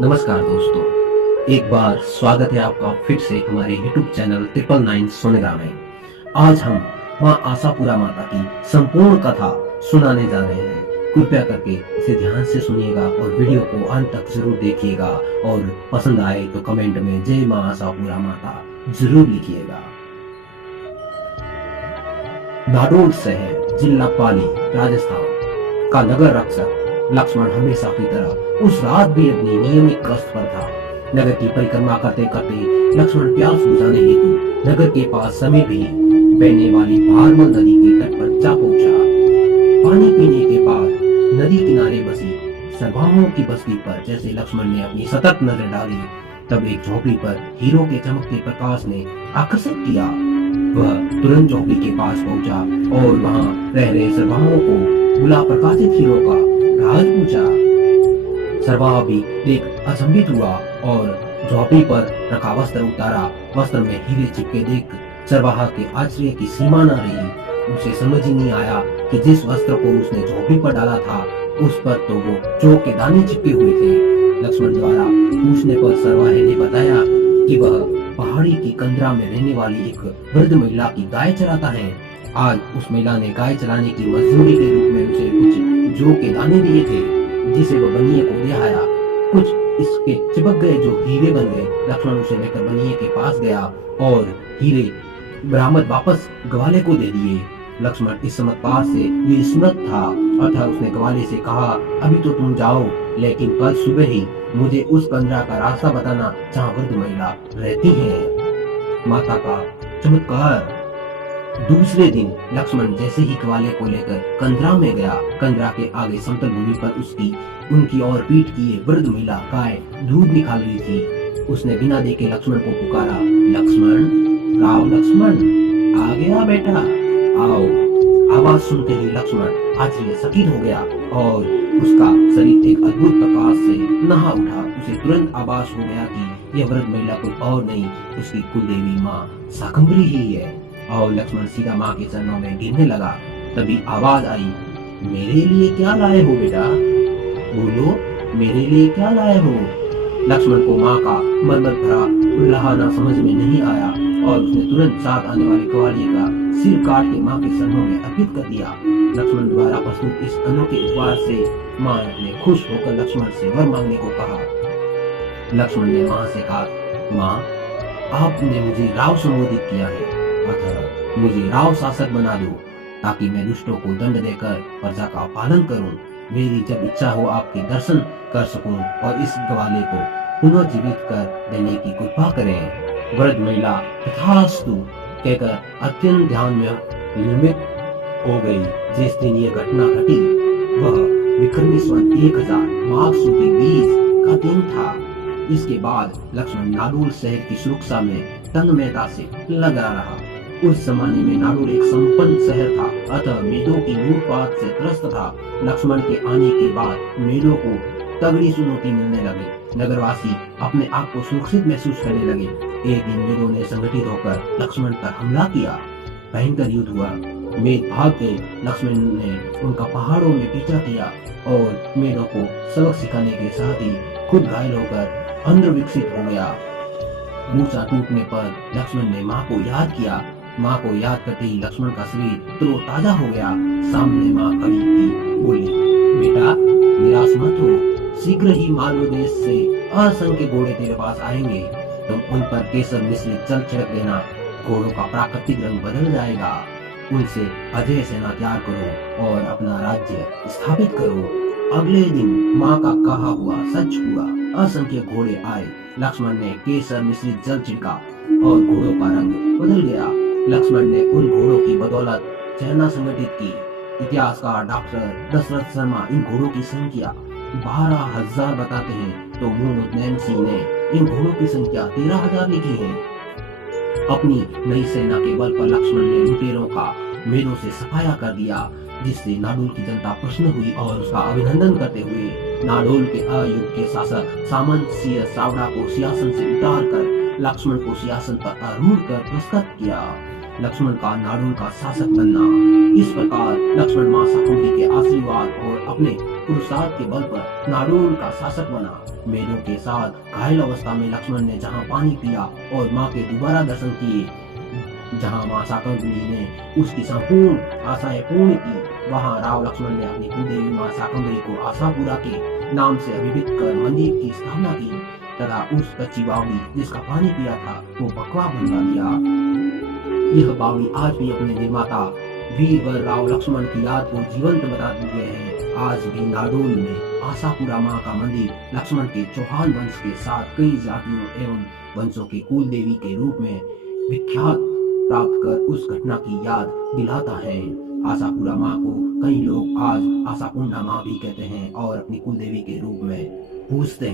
नमस्कार दोस्तों, एक बार स्वागत है आपका फिर से हमारे YouTube चैनल 999 सोनेग्राम में। आज हम माँ आशापुरा माता की संपूर्ण कथा सुनाने जा रहे हैं। कृपया करके इसे ध्यान से सुनिएगा और वीडियो को अंत तक जरूर देखिएगा और पसंद आए तो कमेंट में जय माँ आशापुरा माता जरूर लिखिएगा। नाडोल शहर, जिला पाली, राजस्थान का नगर रक्षक लक्ष्मण हमेशा की तरह उस रात भी अपनी नियमित गश्त पर था। नगर की परिक्रमा करते करते लक्ष्मण प्यास बुझाने हेतु नगर के पास समय भी बहने वाली भारमल नदी के तट पर जा पहुंचा। पानी पीने के बाद नदी किनारे बसी सर्वांगों की बस्ती पर जैसे लक्ष्मण ने अपनी सतत नजर डाली, तब एक झोपड़ी पर हीरो के चमकते प्रकाश ने आकर्षित किया। वह तुरंत झोपड़ी के पास पहुंचा और वहां रह रहे सर्वांगों को बुला प्रकाशित हीरो का राज पूछा। सर्वाहा भी देख अचंभित हुआ और झोपड़ी पर रखा वस्त्र उतारा। वस्त्र में हीरे चिपके देख सर्वाहा के आश्चर्य की सीमा न रही। उसे समझ ही नहीं आया कि जिस वस्त्र को उसने झोपड़ी पर डाला था उस पर तो वो चौक के दाने चिपके हुए थे। लक्ष्मण द्वारा पूछने पर सर्वाहे ने बताया कि वह पहाड़ी की कंदरा में रहने वाली एक वृद्ध महिला की गाय चराता है। आज उस महिला ने गाय चराने की मजदूरी के रूप में उसे कुछ जौ के दाने दिए थे, जिसे वह बनिए को दे आया। कुछ इसके चिपक गए जो हीरे बन गए। लक्ष्मण उसे लेकर बनिए के पास गया और हीरे बरामद वापस ग्वाले को दे दिए। लक्ष्मण इस चमत्कार से विस्मृत था, अतः उसने ग्वाले से कहा, अभी तो तुम जाओ, लेकिन कल सुबह ही मुझे उस कंदरा का रास्ता बताना जहाँ वृद्ध महिला रहती है। माता का चमत्कार। दूसरे दिन लक्ष्मण जैसे ही ग्वाले को लेकर कंदरा में गया, कंदरा के आगे समतल भूमि पर उनकी ओर पीठ किए वृद्ध महिला गाय दूध निकाल रही थी। उसने बिना देखे लक्ष्मण को पुकारा, लक्ष्मण, राव लक्ष्मण, आ गया बेटा, आओ। आवाज सुनते ही लक्ष्मण आश्चर्यचकित हो गया और उसका शरीर एक अद्भुत प्रकाश से नहा उठा। उसे तुरंत आभास हो गया कि यह वृद्ध महिला कोई और नहीं, उसकी कुलदेवी माँ शाकंभरी ही है। और लक्ष्मण सीधा माँ के चरणों में गिरने लगा। तभी आवाज आई, मेरे लिए क्या लाए हो बेटा, बोलो, मेरे लिए क्या लाए हो। लक्ष्मण को माँ का मरमत भरा उल्लाहना समझ में नहीं आया और उसने तुरंत साथ आने वाले ग्वालिये का सिर काट के माँ के चरणों में अर्पित कर दिया। लक्ष्मण द्वारा प्रस्तुत इस अनोखे उपहार से माँ ने खुश होकर लक्ष्मण से वर मांगने को कहा। लक्ष्मण ने माँ से कहा, माँ, आपने मुझे राव संबोधित किया है, अतः मुझे राव शासक बना दो, ताकि मैं दुष्टों को दंड देकर प्रजा का पालन करूं। मेरी जब इच्छा हो आपके दर्शन कर सकूं और इस ग्वाले को पुनर्जीवित कर देने की कृपा करें। वृद्ध महिला तथास्तु कहकर अत्यंत ध्यान में निर्मित हो गई। जिस दिन ये घटना घटी वह विक्रमी सन 1000 माघ सुदी 20 का दिन था। इसके बाद लक्ष्मण नाडोल शहर की सुरक्षा में तन्मयता से लगा रहा। उस जमाने में नाडोल एक संपन्न शहर था, अतः मेदों की लूटपाट से त्रस्त था। लक्ष्मण के आने के बाद मेदों को तगड़ी चुनौती मिलने लगी। नगरवासी अपने आप को सुरक्षित महसूस करने लगे। एक दिन मेदों ने संगठित होकर लक्ष्मण पर हमला किया। भयंकर युद्ध हुआ। मेद भाग गए। लक्ष्मण ने उनका पहाड़ों में पीछा किया और मेदों को सबक सिखाने के साथ ही खुद घायल होकर अंध विकसित हो गया। मूर्छा टूटने पर लक्ष्मण ने माँ को याद किया। माँ को याद करते ही लक्ष्मण का शरीर तरोताजा हो गया। सामने माँ खड़ी थी, बोली, बेटा, निराश मत हो, शीघ्र ही मालव देश से असंख्य घोड़े तेरे पास आएंगे। तुम उन पर केसर मिश्रित जल छिड़क देना, घोड़ों का प्राकृतिक रंग बदल जाएगा। उनसे अजय सेना तैयार करो और अपना राज्य स्थापित करो। अगले दिन माँ का कहा हुआ सच हुआ। असंख्य घोड़े आए। लक्ष्मण ने केसर मिश्रित जल छिड़का और घोड़ों का रंग बदल गया। लक्ष्मण ने उन घोड़ों की बदौलत सेना संगठित की। इतिहासकार डॉक्टर दशरथ शर्मा इन घोड़ों की संख्या 12,000 बताते हैं, तो मोहम्मद नैन्सी ने इन घोड़ों की संख्या 13,000 लिखी है। अपनी नई सेना के बल पर लक्ष्मण ने लुटेरों का मेदों से सफाया कर दिया, जिससे नाडोल की जनता प्रसन्न हुई और उसका अभिनंदन करते हुए नाडोल के अयुग के शासक सामंत सिंह सावड़ा को सिंहासन से उतार कर लक्ष्मण को सिंहासन पर आरूढ़ कर पुरस्कृत किया। लक्ष्मण का नाडोल का शासक बनना। इस प्रकार लक्ष्मण मां शाकुंतली के आशीर्वाद और अपने पुरुषार्थ के बल पर नाडोल का शासक बना। मेढों के साथ घायल अवस्था में लक्ष्मण ने जहाँ पानी पिया और माँ के दोबारा दर्शन किए, जहाँ माँ शाकंभरी ने उसकी संपूर्ण आशाएं पूर्ण की, वहाँ राव लक्ष्मण ने अपनी कुलदेवी माँ शाकंभरी को आशापुरा के नाम से अभिहित कर मंदिर की स्थापना की तथा उस कच्ची बावड़ी जिसका पानी पिया था वो बकवा बनवा दिया। यह बावड़ी आज भी अपने निर्माता वीरवर राव लक्ष्मण की याद को जीवंत बताते हुए है। आज भी नाडोल में आशापुरा माँ का मंदिर लक्ष्मण के चौहान वंश के साथ कई जातियों एवं वंशों के कुल देवी के रूप में विख्यात प्राप्त कर उस घटना की याद दिलाता है। आशापुरा माँ को कई लोग आज आशापुरा माँ भी कहते हैं और अपनी कुल देवी के रूप में पूजते